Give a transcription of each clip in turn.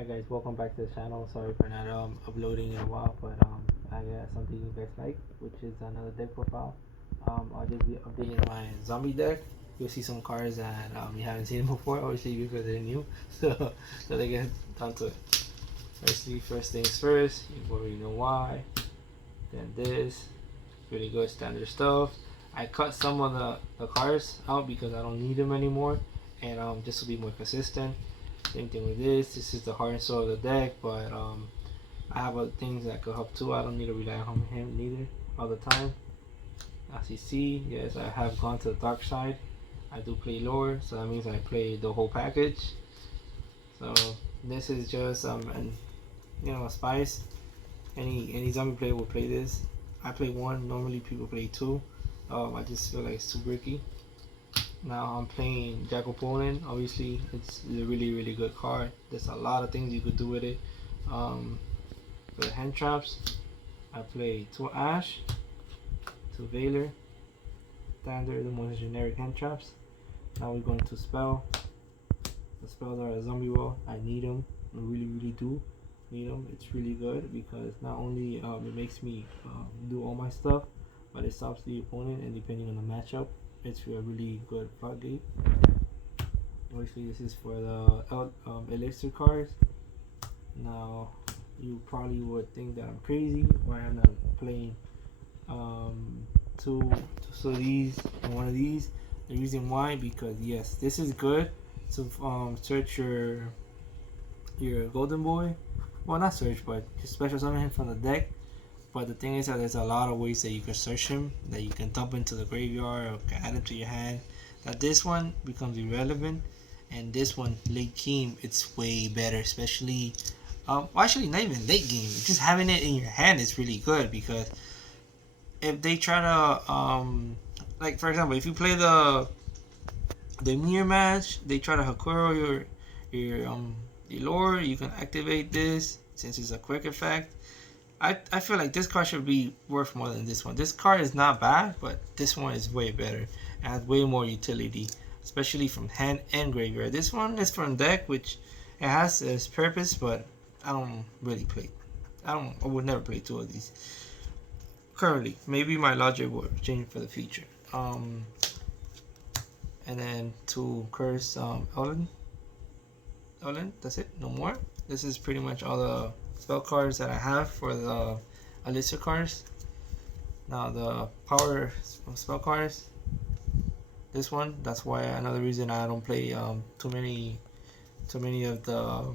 Hi guys, welcome back to the channel. Sorry for not uploading in a while, but I got something you guys like, which is another deck profile. I'll just be updating my zombie deck. You'll see some cards that you haven't seen before, obviously because they're new. So they get down to it. First things first, you already know why. Then this, really good standard stuff. I cut some of the cards out because I don't need them anymore, and just to be more consistent. Same thing with this. This is the heart and soul of the deck, but I have other things that could help too. I don't need to rely on him neither all the time. As you see, yes, I have gone to the dark side. I do play lore, so that means I play the whole package. So this is just a spice. Any zombie player will play this. I play one. Normally people play two. I just feel like it's too bricky. Now I'm playing Jack Opponent. Obviously, it's a really good card. There's a lot of things you could do with it. For the hand traps, I play 2 Ash, 2 Veiler, standard, the most generic hand traps. Now we're going to spell. The spells are a zombie wall. I need them. I really do need them. It's really good because not only it makes me do all my stuff, but it stops the opponent, and depending on the matchup, it's a really good floodgate. Obviously, this is for the Elixir cards. Now, you probably would think that I'm crazy why I'm not playing two of these and one of these. The reason why, because yes, this is good to search your golden boy. Well, not search, but just special summon him from the deck. But the thing is that there's a lot of ways that you can search him, that you can dump into the graveyard or can add him to your hand. That this one becomes irrelevant, and this one late game it's way better, especially actually not even late game. Just having it in your hand is really good because if they try to like for example, if you play the mirror match, they try to Hakuro your lore, you can activate this since it's a quick effect. I feel like this card should be worth more than this one. This card is not bad, but this one is way better. It has way more utility, especially from hand and graveyard. This one is from deck, which it has its purpose, but I don't really play. I would never play two of these currently. Maybe my logic will change for the future. And then to curse Ellen. That's it. No more. This is pretty much all the spell cards that I have for the Elixir cards. Now the power spell cards. This one, that's why another reason I don't play too many of the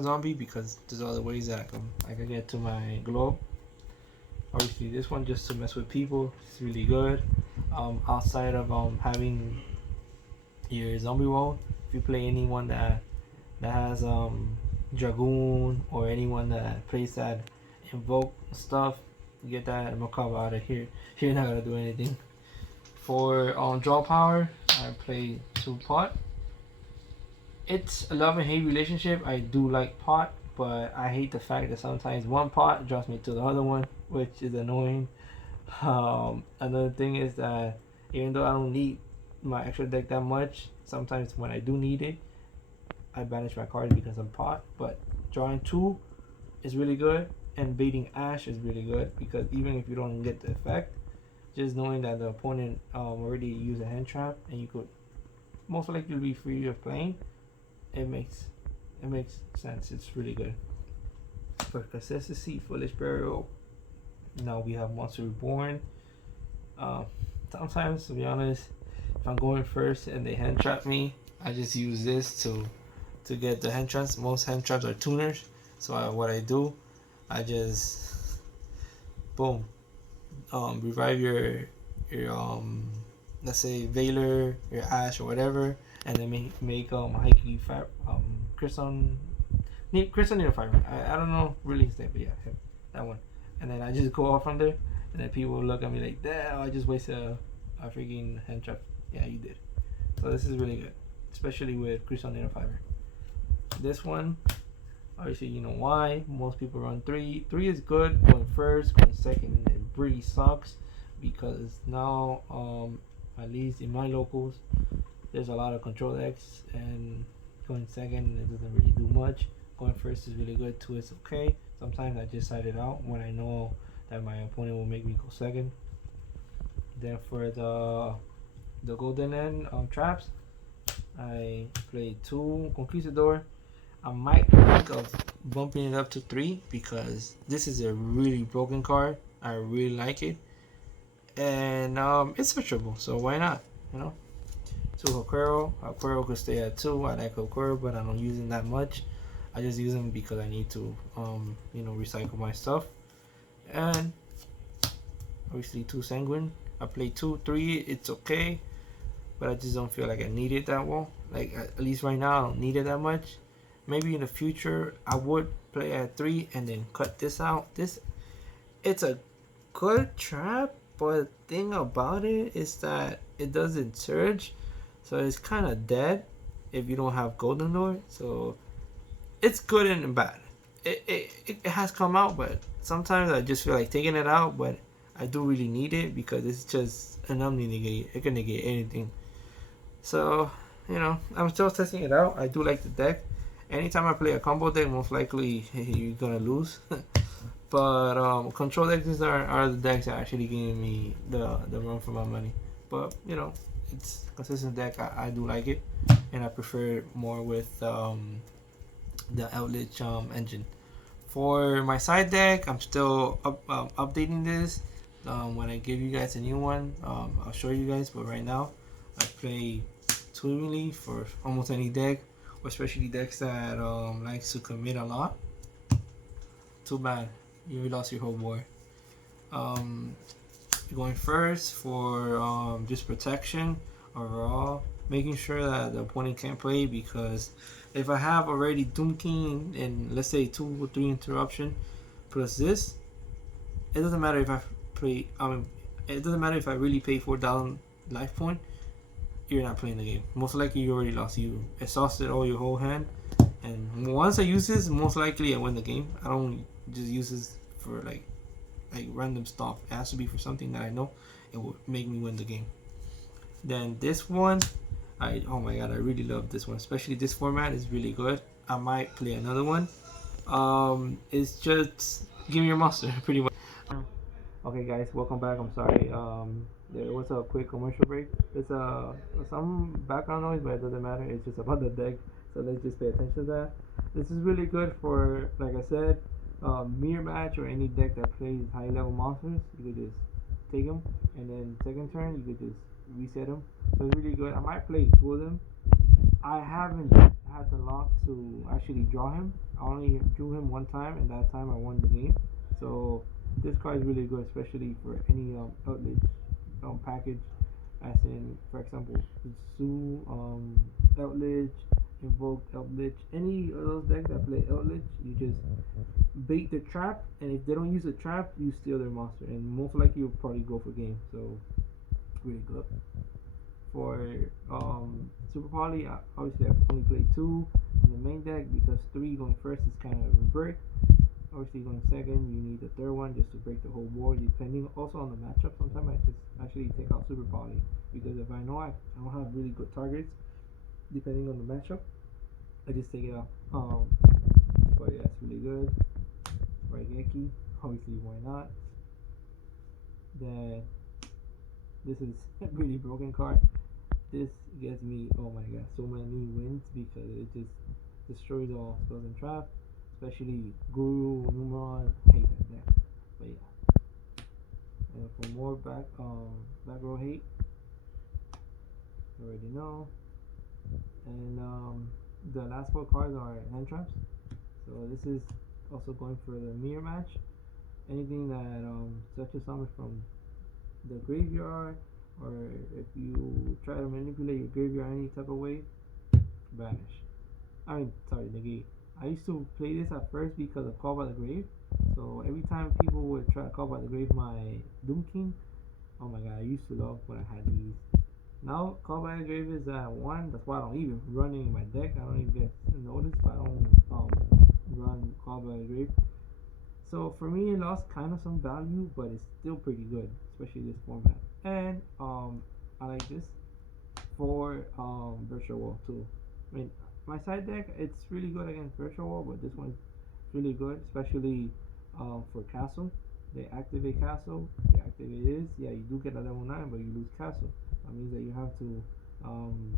Zombie, because there's other ways that I can get to my globe. Obviously this one just to mess with people. It's really good. Outside of having your zombie wall, if you play anyone that has Dragoon or anyone that plays that invoke stuff, get that macabre out of here. You're not gonna do anything. For draw power, I play 2 pot. It's a love and hate relationship. I do like pot, but I hate the fact that sometimes one pot draws me to the other one, which is annoying. Another thing is that even though I don't need my extra deck that much, sometimes when I do need it, I banish my cards because I'm pot. But drawing 2 is really good, and baiting Ash is really good because even if you don't get the effect, just knowing that the opponent already used a hand trap and you could most likely be free of playing, it makes sense. It's really good. For consistency, Foolish Burial. Now we have Monster Reborn. Sometimes, to be honest, if I'm going first and they hand trap me, I just use this to get the hand traps. Most hand traps are tuners, so what I do, I just boom, revive your let's say Veiler, your Ash or whatever, and then make Hikey Crystal Needle Fiber. I don't know really his name, but yeah, that one. And then I just go off from there, and then people look at me like, damn, I just wasted a freaking hand trap. Yeah, you did. So this is really good, especially with Crystal Needle Fiber. This one, obviously you know why. Most people run 3. 3 is good. Going first, going second, it really sucks because now at least in my locals, there's a lot of control decks, and going second it doesn't really do much. going first is really good. 2 is okay. Sometimes I just side it out when I know that my opponent will make me go second. Then for the golden end traps, I play 2 Conquistador. I might think of bumping it up to 3 because this is a really broken card. I really like it, and it's switchable, so why not? You know, 2 Haquero. Haquero could stay at 2. I like Haquero, but I don't use him that much. I just use him because I need to, recycle my stuff. And obviously 2 Sanguine. I play 2, 3. It's okay, but I just don't feel like I need it that well. Like at least right now, I don't need it that much. Maybe in the future, I would play at 3 and then cut this out. It's a good trap, but the thing about it is that it doesn't surge, so it's kind of dead if you don't have golden door. So it's good and bad. It has come out, but sometimes I just feel like taking it out, but I do really need it because it's just an omni negate. It can negate anything. So, I'm still testing it out. I do like the deck. Anytime I play a combo deck, most likely you're gonna lose. But control decks are the decks that are actually giving me the run for my money. But it's a consistent deck. I do like it, and I prefer it more with the Eldlich engine. For my side deck, I'm still updating this. When I give you guys a new one, I'll show you guys. But right now, I play swimmingly for almost any deck, especially decks that likes to commit a lot. Too bad, you lost your whole board. Going first for just protection overall, making sure that the opponent can't play, because if I have already Doom King and let's say 2 or 3 interruption plus this, it doesn't matter if I play. It doesn't matter if I really pay 4,000 life point. You're not playing the game. Most likely you already lost. You exhausted all your whole hand, and once I use this, most likely I win the game. I don't just use this for like random stuff. It has to be for something that I know it will make me win the game. Then this one, oh my god, I really love this one. Especially this format is really good. I might play another one. It's just give me your monster, pretty much. Okay, guys, welcome back. I'm sorry. There was a quick commercial break. There's some background noise, but it doesn't matter. It's just about the deck, so let's just pay attention to that. This is really good for, like I said, mirror match or any deck that plays high level monsters. You could just take them, and then second turn you could just reset them. So it's really good. I might play 2 of them. I haven't had the luck to actually draw him. I only drew him 1 time, and that time I won the game. So this card is really good, especially for any Eldlich package. As in, for example, Zoo, Eldlich, Invoke Eldlich. Any of those decks that play Eldlich, you just bait the trap, and if they don't use the trap, you steal their monster, and most likely you'll probably go for game. So really good. For Super Poly, obviously I only play 2 in the main deck because 3 going first is kind of a break. Obviously going second, you need the third one just to break the whole board, depending also on the matchup. Sometimes I just actually take out Super Poly because if I know I don't have really good targets, depending on the matchup, I just take it out. But yeah, it's really good. Raigeki, obviously why not? Then this is a really broken card. This gets me, oh my god, so many wins because it just destroys all spells and traps. Especially Guru, Numeron, hate that deck. But yeah. And for more back row hate, you already know. And the last 4 cards are hand traps. So this is also going for the mirror match. Anything that such as summons from the graveyard, or if you try to manipulate your graveyard any type of way, vanish. Negate. I used to play this at first because of Call by the Grave. So every time people would try to Call by the Grave my Doom King, oh my god, I used to love when I had these. Now Call by the Grave is at 1. That's why I don't even run it in my deck. I don't even get noticed, but I don't run Call by the Grave. So for me, it lost kind of some value, but it's still pretty good, especially this format. And I like this for virtual world too. I mean, my side deck, it's really good against virtual wall, but this one's really good, especially for castle. They activate castle. You activate this. Yeah, you do get a level 9, but you lose castle. That means that you have to um,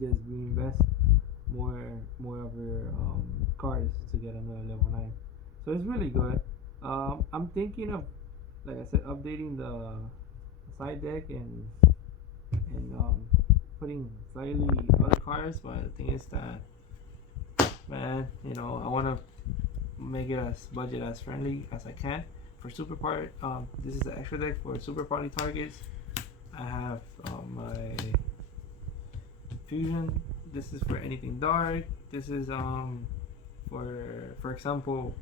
just reinvest more of your cards to get another level 9. So it's really good. I'm thinking of, like I said, updating the side deck and putting slightly other cards. But the thing is that, man, I want to make it as budget as friendly as I can. For super part, this is the extra deck for super party targets. I have my fusion. This is for anything dark. This is for example,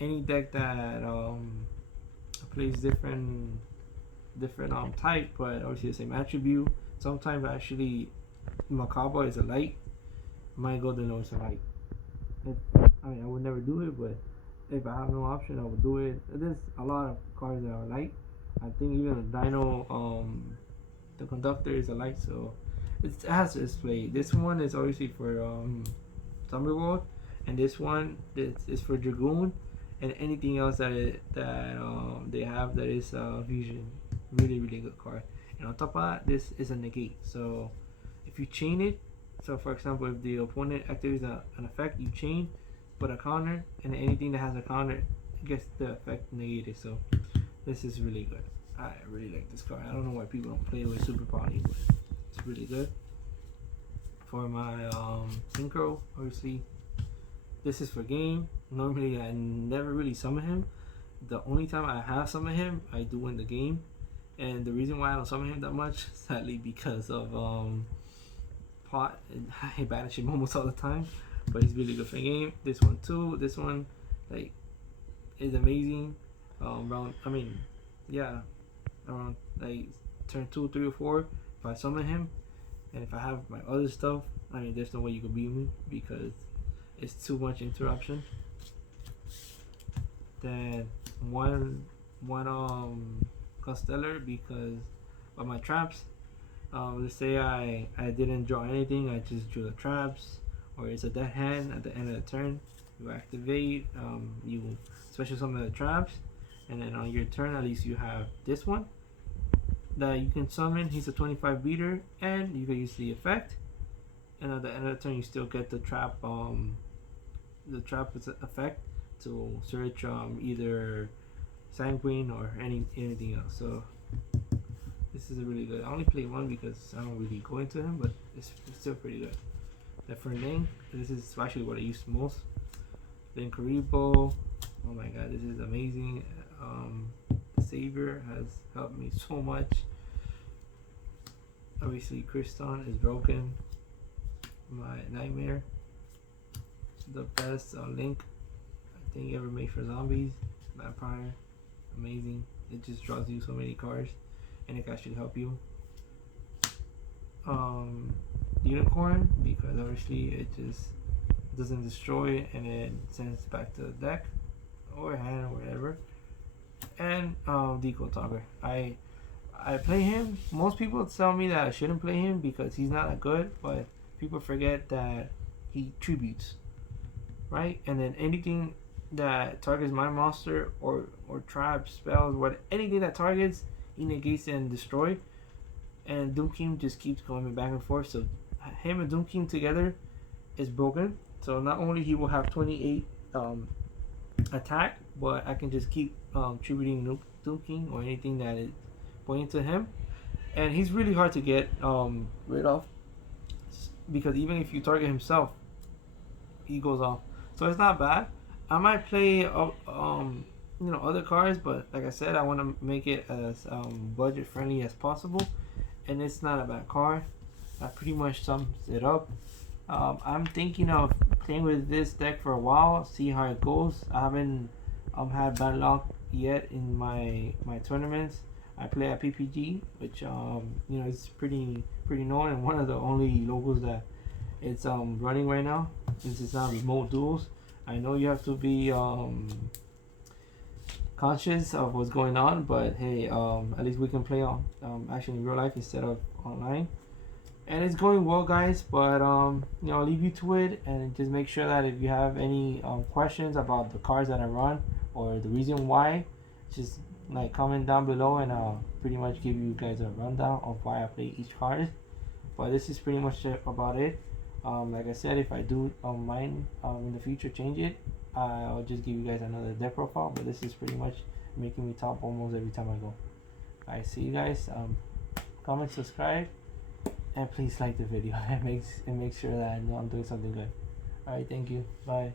any deck that plays different type, but obviously the same attribute. Sometimes actually Macabre is a light. My golden lord is a light. If, I mean, I would never do it, but if I have no option, I would do it. There's a lot of cards that are light. I think even the Dino, the conductor is a light, so it has its play. This one is obviously for Zombie World, and this one is for Dragoon, and anything else that they have that is fusion. Really, really good card. And on top of that, this is a negate. So if you chain it, so for example, if the opponent activates an effect, you chain, put a counter, and anything that has a counter gets the effect negated. So this is really good. I really like this card. I don't know why people don't play with Super Party, but it's really good. For my Synchro, obviously, this is for game. Normally, I never really summon him. The only time I have summoned him, I do in the game. And the reason why I don't summon him that much, sadly, because of pot. And I banish him almost all the time, but he's really good for the game. This one too. This one, like, is amazing. Around like turn 2, 3, or 4, if I summon him, and if I have my other stuff, I mean, there's no way you can beat me because it's too much interruption. Then one Constellar because of my traps. Let's say I didn't draw anything, I just drew the traps, or it's a dead hand at the end of the turn. You activate, you special summon the traps, and then on your turn, at least you have this one that you can summon. He's a 25 beater, and you can use the effect. And at the end of the turn, you still get the trap effect to search either Sanguine or anything else. So this is a really good. I only play one because I don't really go into him, but it's still pretty good. The Ferning, this is actually what I use most. Then Karibo, oh my god, this is amazing. Savior has helped me so much. Obviously, Kriston is broken. My Nightmare, the best Link I think ever made for zombies. Vampire, amazing. It just draws you so many cards, and it can actually help you. Unicorn, because obviously it just doesn't destroy and it sends back to the deck or hand or whatever. And Deco Talker, I play him. Most people tell me that I shouldn't play him because he's not that good, but people forget that he tributes, right? And then anything that targets my monster or trap spells, anything that targets, he negates and destroy. And Doom King just keeps going back and forth. So him and Doom King together is broken. So not only he will have 28 attack, but I can just keep tributing Doom King or anything that is pointing to him. And he's really hard to get rid of because even if you target himself, he goes off. So it's not bad. I might play other cards, but like I said, I want to make it as budget friendly as possible. And it's not a bad card. That pretty much sums it up. I'm thinking of playing with this deck for a while, see how it goes. I haven't had bad luck yet in my tournaments. I play at PPG, which is pretty known and one of the only logos that it's running right now since it's not remote duels. I know you have to be conscious of what's going on, but hey, at least we can play on actually in real life instead of online. and it's going well, guys. But I'll leave you to it, and just make sure that if you have any questions about the cars that I run or the reason why, just like comment down below, and I'll pretty much give you guys a rundown of why I play each card. But this is pretty much about it. Like I said, if I do mind in the future change it, I'll just give you guys another deck profile. But this is pretty much making me top almost every time I go. I see you guys. Comment, subscribe, and please like the video. It makes sure that I know I'm doing something good. All right, thank you. Bye.